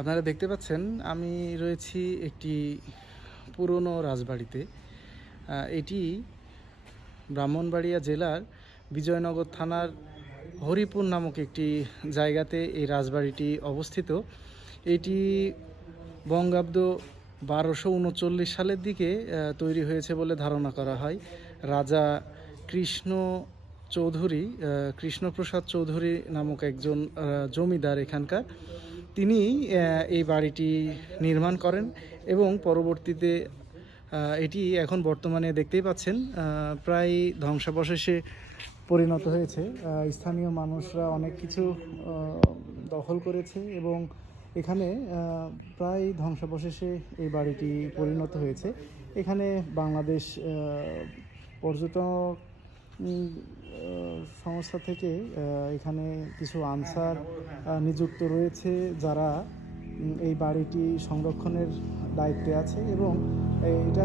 আপনারা দেখতে পাচ্ছেন আমি রয়েছি একটি পুরনো রাজবাড়িতে। এটি ব্রাহ্মণবাড়িয়া জেলার বিজয়নগর থানার হরিপুর নামক একটি জায়গাতে এই রাজবাড়িটি অবস্থিত। এটি বঙ্গাব্দ 1239 সালের দিকে তৈরি হয়েছে বলে ধারণা করা হয়। রাজা কৃষ্ণ চৌধুরী কৃষ্ণপ্রসাদ চৌধুরী নামক একজন জমিদার এখানকার, তিনি এই বাড়িটি নির্মাণ করেন এবং পরবর্তীতে এটি এখন বর্তমানে দেখতেই পাচ্ছেন প্রায় ধ্বংসাবশেষে পরিণত হয়েছে। স্থানীয় মানুষরা অনেক কিছু দখল করেছে এবং এখানে প্রায় ধ্বংসাবশেষে এই বাড়িটি পরিণত হয়েছে। এখানে বাংলাদেশ পর্যটক সংস্থা থেকে এখানে কিছু আনসার নিযুক্ত রয়েছে, যারা এই বাড়িটি সংরক্ষণের দায়িত্বে আছে এবং এটা